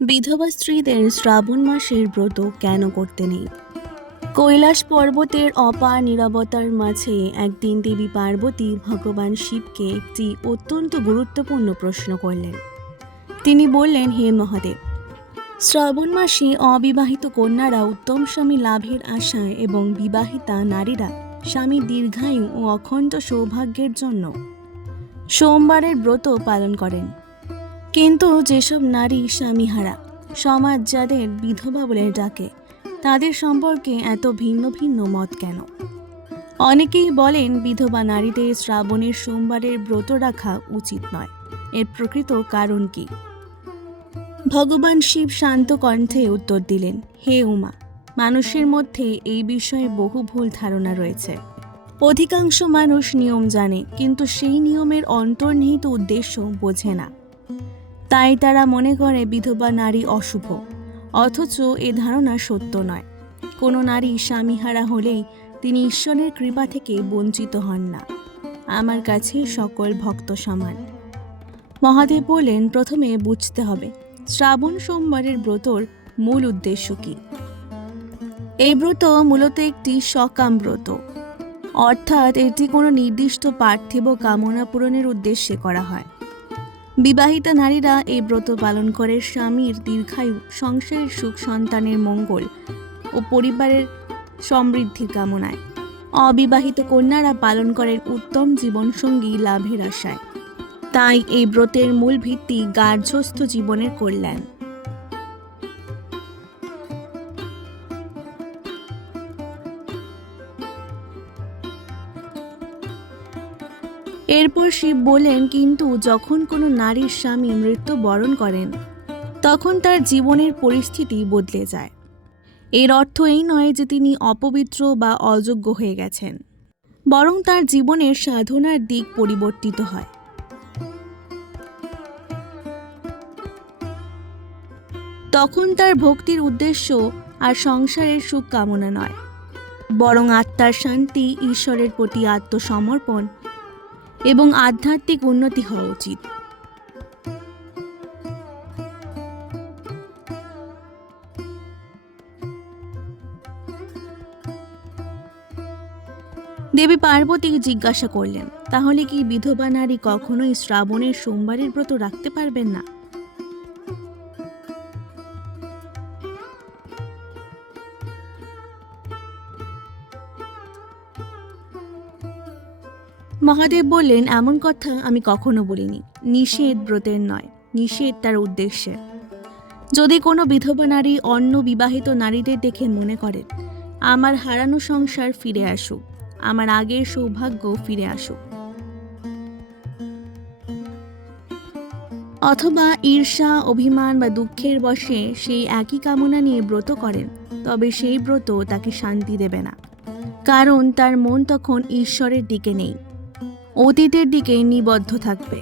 বিধবা স্ত্রীদের শ্রাবণ মাসের ব্রত কেন করতে নেই? কৈলাস পর্বতের অপার নীরবতার মাঝে একদিন দেবী পার্বতী ভগবান শিবকে একটি অত্যন্ত গুরুত্বপূর্ণ প্রশ্ন করলেন। তিনি বললেন, হে মহাদেব, শ্রাবণ মাসে অবিবাহিত কন্যারা উত্তম স্বামী লাভের আশায় এবং বিবাহিতা নারীরা স্বামীর দীর্ঘায়ু ও অখণ্ড সৌভাগ্যের জন্য সোমবারের ব্রত পালন করেন। কিন্তু যেসব নারী স্বামীহারা, সমাজ যাদের বিধবা বলে ডাকে, তাদের সম্পর্কে এত ভিন্ন ভিন্ন মত কেন? অনেকেই বলেন বিধবা নারীদের শ্রাবণের সোমবারের ব্রত রাখা উচিত নয়। এর প্রকৃত কারণ কি? ভগবান শিব শান্ত কণ্ঠে উত্তর দিলেন, হে উমা, মানুষের মধ্যে এই বিষয়ে বহু ভুল ধারণা রয়েছে। অধিকাংশ মানুষ নিয়ম জানে, কিন্তু সেই নিয়মের অন্তর্নিহিত উদ্দেশ্য বোঝে না। তাই তারা মনে করে বিধবা নারী অশুভ, অথচ এ ধারণা সত্য নয়। কোনো নারী স্বামীহারা হলেই তিনি ঈশ্বরের কৃপা থেকে বঞ্চিত হন না। আমার কাছে সকল ভক্ত সমান। মহাদেব বললেন, প্রথমে বুঝতে হবে শ্রাবণ সোমবারের ব্রতর মূল উদ্দেশ্য কি। এই ব্রত মূলত একটি সকাম ব্রত, অর্থাৎ এটি কোনো নির্দিষ্ট পার্থিব কামনা পূরণের উদ্দেশ্যে করা হয়। বিবাহিতা নারীরা এই ব্রত পালন করে স্বামীর দীর্ঘায়ু, সংসারের সুখ, সন্তানের মঙ্গল ও পরিবারের সমৃদ্ধির কামনায়। অবিবাহিত কন্যারা পালন করেন উত্তম জীবনসঙ্গী লাভের আশায়। তাই এই ব্রতের মূল ভিত্তি গার্হস্থ্য জীবনের কল্যাণ। এরপর শিব বলেন, কিন্তু যখন কোনো নারীর স্বামী মৃত্যুবরণ করেন, তখন তার জীবনের পরিস্থিতি বদলে যায়। এর অর্থ এই নয় যে তিনি অপবিত্র বা অযোগ্য হয়ে গেছেন, বরং তার জীবনের সাধনার দিক পরিবর্তিত হয়। তখন তার ভক্তির উদ্দেশ্য আর সংসারের সুখ কামনা নয়, বরং আত্মার শান্তি, ঈশ্বরের প্রতি আত্মসমর্পণ এবং আধ্যাত্মিক উন্নতি হওয়া উচিত। দেবী পার্বতী জিজ্ঞাসা করলেন, তাহলে কি বিধবা নারী কখনোই শ্রাবণের সোমবারের ব্রত রাখতে পারবেন না? মহাদেব বললেন, এমন কথা আমি কখনো বলিনি। নিষেধ ব্রতের নয়, নিষেধ তার উদ্দেশ্যে। যদি কোনো বিধবা নারী অন্য বিবাহিত নারীদের দেখে মনে করেন, আমার হারানো সংসার ফিরে আসুক, আমার আগের সৌভাগ্য ফিরে আসুক, অথবা ঈর্ষা, অভিমান বা দুঃখের বশে সেই একই কামনা নিয়ে ব্রত করেন, তবে সেই ব্রত তাকে শান্তি দেবে না। কারণ তার মন তখন ঈশ্বরের দিকে নেই, অতীতের দিকে নিবদ্ধ থাকবে।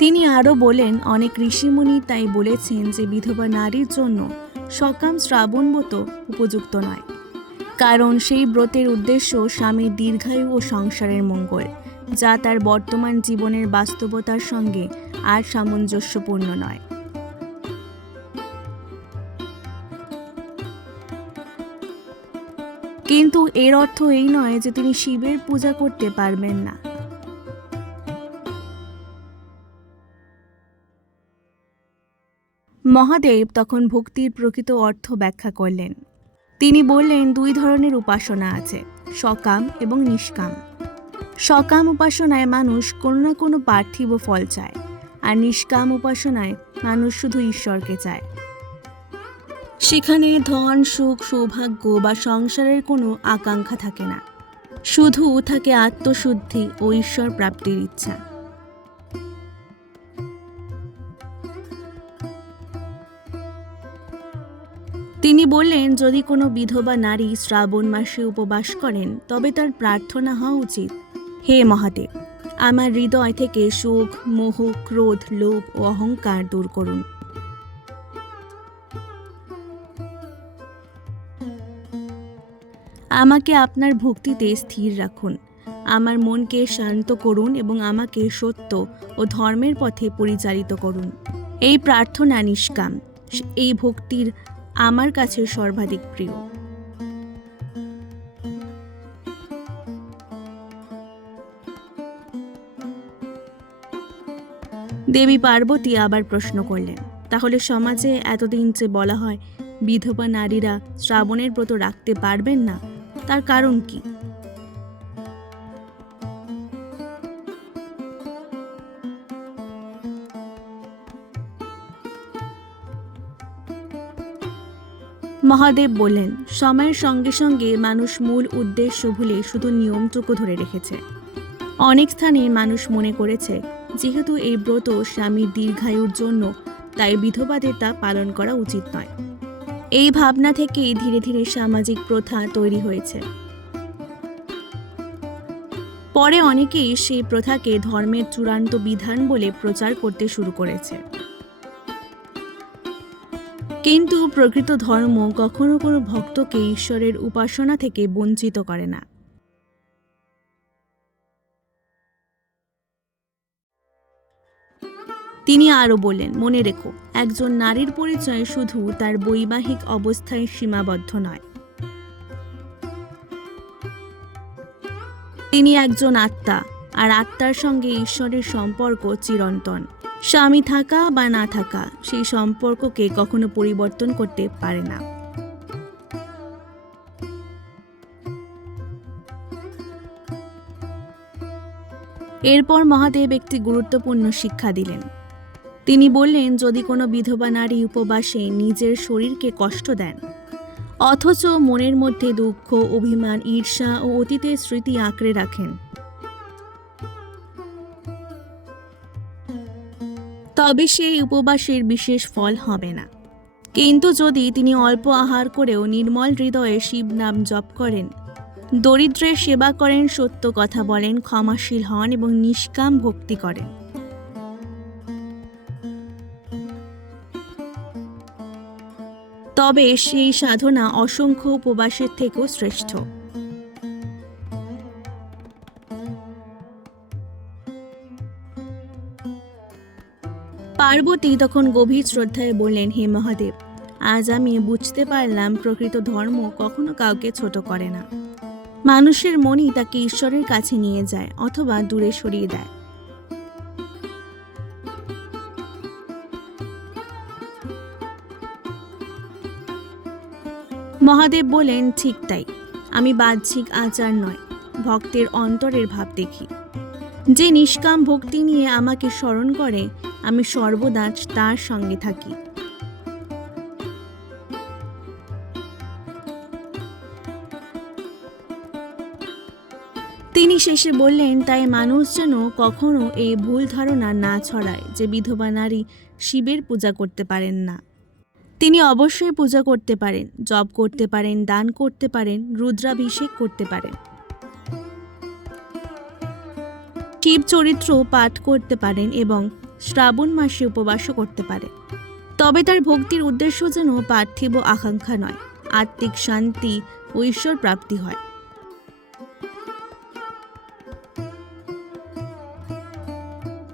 তিনি আরও বলেন, অনেক ঋষিমুনি তাই বলেছেন যে বিধবা নারীর জন্য সকাম শ্রাবণ ব্রত উপযুক্ত নয়। কারণ সেই ব্রতের উদ্দেশ্য স্বামীর দীর্ঘায়ু ও সংসারের মঙ্গল, যা তার বর্তমান জীবনের বাস্তবতার সঙ্গে আর সামঞ্জস্যপূর্ণ নয়। কিন্তু এর অর্থ এই নয় যে তিনি শিবের পূজা করতে পারবেন না। মহাদেব তখন ভক্তির প্রকৃত অর্থ ব্যাখ্যা করলেন। তিনি বললেন, দুই ধরনের উপাসনা আছে, সকাম এবং নিষ্কাম। সকাম উপাসনায় মানুষ কোনো না কোনো পার্থিব ফল চায়, আর নিষ্কাম উপাসনায় মানুষ শুধু ঈশ্বরকে চায়। সেখানে ধন, সুখ, সৌভাগ্য বা সংসারের কোনো আকাঙ্ক্ষা থাকে না, শুধু থাকে আত্মশুদ্ধি ও ঈশ্বর প্রাপ্তির ইচ্ছা। তিনি বললেন, যদি কোনো বিধবা নারী শ্রাবণ মাসে উপবাস করেন, তবে তার প্রার্থনা হওয়া উচিত, হে মহাদেব, আমার হৃদয় থেকে শোক, মোহ, ক্রোধ, লোভ ও অহংকার দূর করুন। আমাকে আপনার ভক্তিতে স্থির রাখুন, আমার মনকে শান্ত করুন এবং আমাকে সত্য ও ধর্মের পথে পরিচালিত করুন। এই প্রার্থনা নিষ্কাম, এই ভক্তির আমার কাছে সর্বাধিক প্রিয়। দেবী পার্বতী আবার প্রশ্ন করলেন, তাহলে সমাজে এতদিন যে বলা হয় বিধবা নারীরা শ্রাবণের ব্রত রাখতে পারবেন না, তার কারণ কি? মহাদেব বললেন, সময়ের সঙ্গে সঙ্গে মানুষ মূল উদ্দেশ্য ভুলে শুধু নিয়মটুকু ধরে রেখেছে। অনেক স্থানে মানুষ মনে করেছে যেহেতু এই ব্রত স্বামীর দীর্ঘায়ুর জন্য, তাই বিধবাদের তা পালন করা উচিত নয়। এই ভাবনা থেকেই ধীরে ধীরে সামাজিক প্রথা তৈরি হয়েছে। পরে অনেকেই সেই প্রথাকে ধর্মের চূড়ান্ত বিধান বলে প্রচার করতে শুরু করেছে। কিন্তু প্রকৃত ধর্ম কখনো কোনো ভক্তকে ঈশ্বরের উপাসনা থেকে বঞ্চিত করে না। তিনি আরও বললেন, মনে রেখো, একজন নারীর পরিচয় শুধু তার বৈবাহিক অবস্থায় সীমাবদ্ধ নয়। তিনি একজন আত্মা, আর আত্মার সঙ্গে ঈশ্বরের সম্পর্ক চিরন্তন। স্বামী থাকা বা না থাকা সেই সম্পর্ককে কখনো পরিবর্তন করতে পারে না। এরপর মহাদেব একটি গুরুত্বপূর্ণ শিক্ষা দিলেন। তিনি বললেন, যদি কোনো বিধবা নারী উপবাসে নিজের শরীরকে কষ্ট দেন, অথচ মনের মধ্যে দুঃখ, অভিমান, ঈর্ষা ও অতীতের স্মৃতি আঁকড়ে রাখেন, তবে সেই উপবাসের বিশেষ ফল হবে না। কিন্তু যদি তিনি অল্প আহার করেও নির্মল হৃদয়ে শিব নাম জপ করেন, দরিদ্রের সেবা করেন, সত্য কথা বলেন, ক্ষমাশীল হন এবং নিষ্কাম ভক্তি করেন, তবে সেই সাধনা অসংখ্য উপবাসের থেকেও শ্রেষ্ঠ। পার্বতী তখন গভীর শ্রদ্ধায় বললেন, হে মহাদেব, আজ আমি বুঝতে পারলাম প্রকৃত ধর্ম কখনো কাউকে ছোট করে না। মানুষের মনই তাকে ঈশ্বরের কাছে নিয়ে যায় অথবা দূরে সরিয়ে দেয়। মহাদেব বলেন, ঠিক তাই, আমি বাহ্যিক আচার নয়, ভক্তের অন্তরের ভাব দেখি। যে নিষ্কাম ভক্তি নিয়ে আমাকে স্মরণ করে, আমি সর্বদা তার সঙ্গে থাকি। তিনি শেষে বললেন, তাই মানুষ যেন কখনো এই ভুল ধারণা না ছড়ায় যে বিধবা নারী শিবের পূজা করতে পারেন না। তিনি অবশ্যই পূজা করতে পারেন, জপ করতে পারেন, দান করতে পারেন, রুদ্রাভিষেক করতে পারেন, শিব চরিত্র পাঠ করতে পারেন এবং শ্রাবণ মাসে উপবাসও করতে পারেন। তবে তার ভক্তির উদ্দেশ্য যেন পার্থিব আকাঙ্ক্ষা নয়, আত্মিক শান্তি ও ঈশ্বর প্রাপ্তি হয়।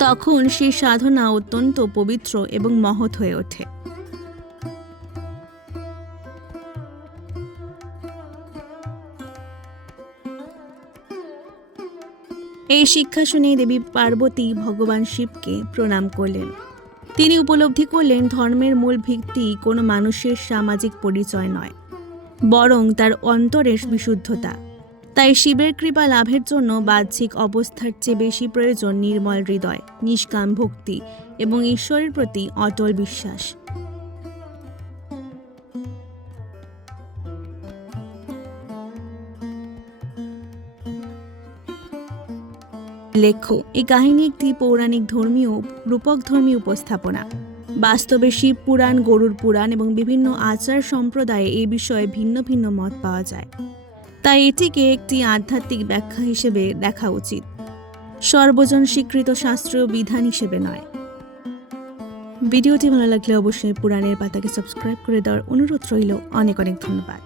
তখন সেই সাধনা অত্যন্ত পবিত্র এবং মহৎ হয়ে ওঠে। এই শিক্ষা শুনে দেবী পার্বতী ভগবান শিবকে প্রণাম করলেন। তিনি উপলব্ধি করলেন, ধর্মের মূল ভিত্তি কোনো মানুষের সামাজিক পরিচয় নয়, বরং তার অন্তরের বিশুদ্ধতা। তাই শিবের কৃপা লাভের জন্য বাহ্যিক অবস্থার চেয়ে বেশি প্রয়োজন নির্মল হৃদয়, নিষ্কাম ভক্তি এবং ঈশ্বরের প্রতি অটল বিশ্বাস। লেখ্য, এই কাহিনী একটি পৌরাণিক ধর্মীয় রূপকধর্মী উপস্থাপনা। বাস্তবে শিব পুরাণ, গরুড় পুরাণ এবং বিভিন্ন আচার সম্প্রদায়ে এই বিষয়ে ভিন্ন ভিন্ন মত পাওয়া যায়। তাই এটিকে একটি আধ্যাত্মিক ব্যাখ্যা হিসেবে দেখা উচিত, সর্বজন স্বীকৃত শাস্ত্রীয় বিধান হিসেবে নয়। ভিডিওটি ভালো লাগলে অবশ্যই পুরাণের পাতাকে সাবস্ক্রাইব করে দেওয়ার অনুরোধ রইল। অনেক অনেক ধন্যবাদ।